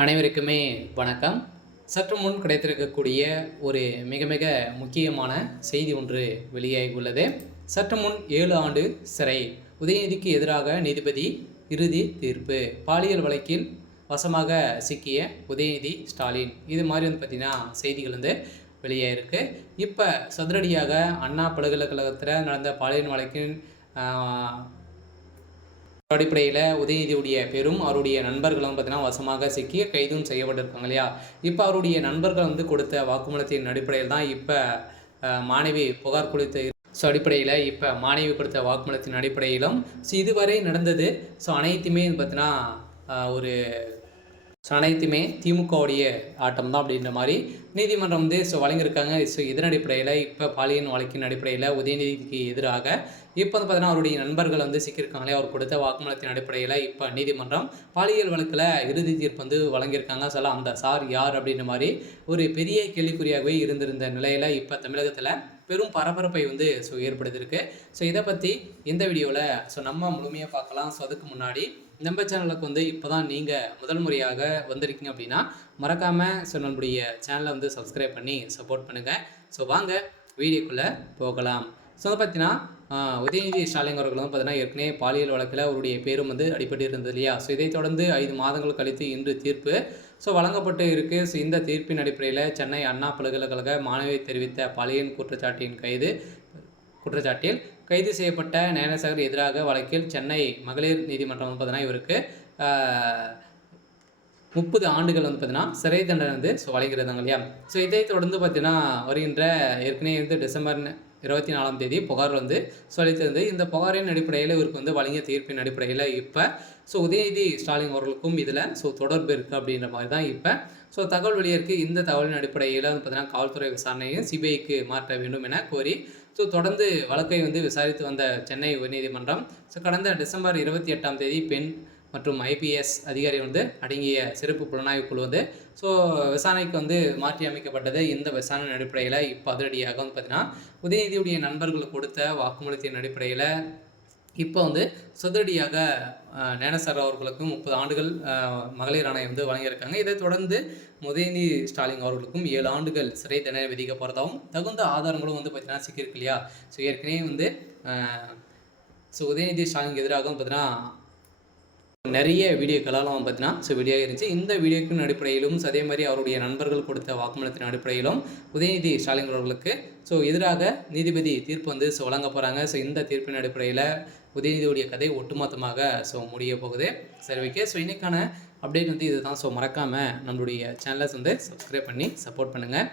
அனைவருக்குமே வணக்கம். சற்று முன் கிடைத்திருக்கக்கூடிய ஒரு மிக மிக முக்கியமான செய்தி ஒன்று வெளியாகி உள்ளது. சற்று முன் 7 ஆண்டு சிறை, உதயநிதிக்கு எதிராக நீதிபதி இறுதி தீர்ப்பு. பாலியல் வழக்கில் வசமாக சிக்கிய உதயநிதி ஸ்டாலின், இது மாதிரி பார்த்திங்கன்னா செய்திகள் வெளியாகிருக்கு. இப்போ சதுரடியாக அண்ணா பல்கலைக்கழகத்தில் நடந்த பாலியல் வழக்கின் அடிப்படையில் உதயநிதியுடைய பெரும் அவருடைய நண்பர்களும் பார்த்தீங்கன்னா வசமாக சிக்கி கைதும் செய்யப்பட்டிருக்காங்க இல்லையா. இப்போ அவருடைய நண்பர்கள் கொடுத்த வாக்குமூலத்தின் அடிப்படையில் தான் இப்போ மாணவி புகார் கொடுத்த அடிப்படையில் இப்போ மாணவி கொடுத்த வாக்குமூலத்தின் அடிப்படையிலும் இதுவரை நடந்தது அனைத்துமே பார்த்தீங்கன்னா ஒரு அனைத்துமே திமுகவுடைய ஆட்டம் தான் அப்படின்ற மாதிரி நீதிமன்றம் வழங்கியிருக்காங்க. இதன் அடிப்படையில் இப்போ பாலியல் வழக்கின் அடிப்படையில் உதயநிதிக்கு எதிராக இப்போ பார்த்தீங்கன்னா அவருடைய நண்பர்கள் சிக்கியிருக்காங்களே, அவர் கொடுத்த வாக்குமூலத்தின் அடிப்படையில் இப்போ நீதிமன்றம் பாலியல் வழக்கில் இறுதி தீர்ப்பு வழங்கியிருக்காங்க. அந்த சார் யார் அப்படின்ற மாதிரி ஒரு பெரிய கேள்விக்குறியாகவே இருந்திருந்த நிலையில் இப்போ தமிழகத்தில் பெரும் பரபரப்பை ஏற்படுத்தியிருக்கு. இதை பற்றி இந்த வீடியோவில் நம்ம முழுமையாக பார்க்கலாம். அதுக்கு முன்னாடி நம்ம சேனலுக்கு இப்போ தான் நீங்கள் முதல் முறையாக வந்திருக்கீங்க அப்படின்னா மறக்காமல் நம்மளுடைய சேனலை சப்ஸ்கிரைப் பண்ணி சப்போர்ட் பண்ணுங்கள். வாங்க வீடியோக்குள்ளே போகலாம். பார்த்தீங்கன்னா உதயநிதி ஸ்டாலின் அவர்களும் பார்த்தீங்கன்னா ஏற்கனவே பாலியல் வழக்கில் அவருடைய பேரும் அடிபட்டு இருந்தது இல்லையா. இதை தொடர்ந்து 5 மாதங்கள் கழித்து இன்று தீர்ப்பு வழங்கப்பட்டு இருக்குது. இந்த தீர்ப்பின் அடிப்படையில் சென்னை அண்ணா பல்கலைக்கழக மாணவி தெரிவித்த பாலியல் குற்றச்சாட்டில் கைது செய்யப்பட்ட ஞானசாகர் எதிராக வழக்கில் சென்னை மகளிர் நீதிமன்றம் பார்த்தீங்கன்னா இவருக்கு 30 ஆண்டுகள் பார்த்தீங்கன்னா சிறை தண்டனை வழங்குறதாங்க இல்லையா. இதை தொடர்ந்து பார்த்தீங்கன்னா வருகின்ற ஏற்கனவே டிசம்பர் 24ஆம் தேதி புகார் சொல்லித்திருந்து. இந்த புகாரின் அடிப்படையில் இவருக்கு வழங்கிய தீர்ப்பின் அடிப்படையில் இப்போ உதயநிதி ஸ்டாலின் அவர்களுக்கும் இதில் தொடர்பு இருக்குது அப்படின்ற மாதிரி தான் இப்போ தகவல் வெளியிருக்கு. இந்த தகவலின் அடிப்படையில் பார்த்தீங்கன்னா காவல்துறை விசாரணையை சிபிஐக்கு மாற்ற வேண்டும் என கோரி தொடர்ந்து வழக்கை விசாரித்து வந்த சென்னை உயர்நீதிமன்றம் கடந்த டிசம்பர் 28ஆம் தேதி பெண் மற்றும் ஐபிஎஸ் அதிகாரி அடங்கிய சிறப்பு புலனாய்வு குழு விசாரணைக்கு மாற்றி அமைக்கப்பட்டது. இந்த விசாரணை அடிப்படையில் இப்போ அதிரடியாக பார்த்தீங்கன்னா உதயநிதியுடைய நண்பர்கள் கொடுத்த வாக்குமூலத்தின் அடிப்படையில் இப்போ சதுரடியாக ஞானசார் அவர்களுக்கும் 30 ஆண்டுகள் மகளிர் ஆணையம் வழங்கியிருக்காங்க. இதை தொடர்ந்து உதயநிதி ஸ்டாலின் அவர்களுக்கும் 7 ஆண்டுகள் சிறை தண்டனை விதிக்க போகிறதாகவும் தகுந்த ஆதாரங்களும் பார்த்தீங்கன்னா சிக்கியிருக்கு இல்லையா. ஏற்கனவே உதயநிதி ஸ்டாலினுக்கு எதிராகவும் பார்த்தீங்கன்னா நிறைய வீடியோக்களாலும் பார்த்தீங்கன்னா வீடியோவாக இருந்துச்சு. இந்த வீடியோக்கின் அடிப்படையிலும் அதே மாதிரி அவருடைய நண்பர்கள் கொடுத்த வாக்குமூலத்தின் அடிப்படையிலும் உதயநிதி ஸ்டாலின் அவர்களுக்கு எதிராக நீதிபதி தீர்ப்பு வழங்க போகிறாங்க. இந்த தீர்ப்பின் அடிப்படையில் உதயநிதியுடைய கதை ஒட்டுமொத்தமாக முடிய போகுது. சரி, ஓகே. இன்னைக்கான அப்டேட் இதுதான். மறக்காமல் நம்மளுடைய சேனலை சப்ஸ்கிரைப் பண்ணி சப்போர்ட் பண்ணுங்கள்.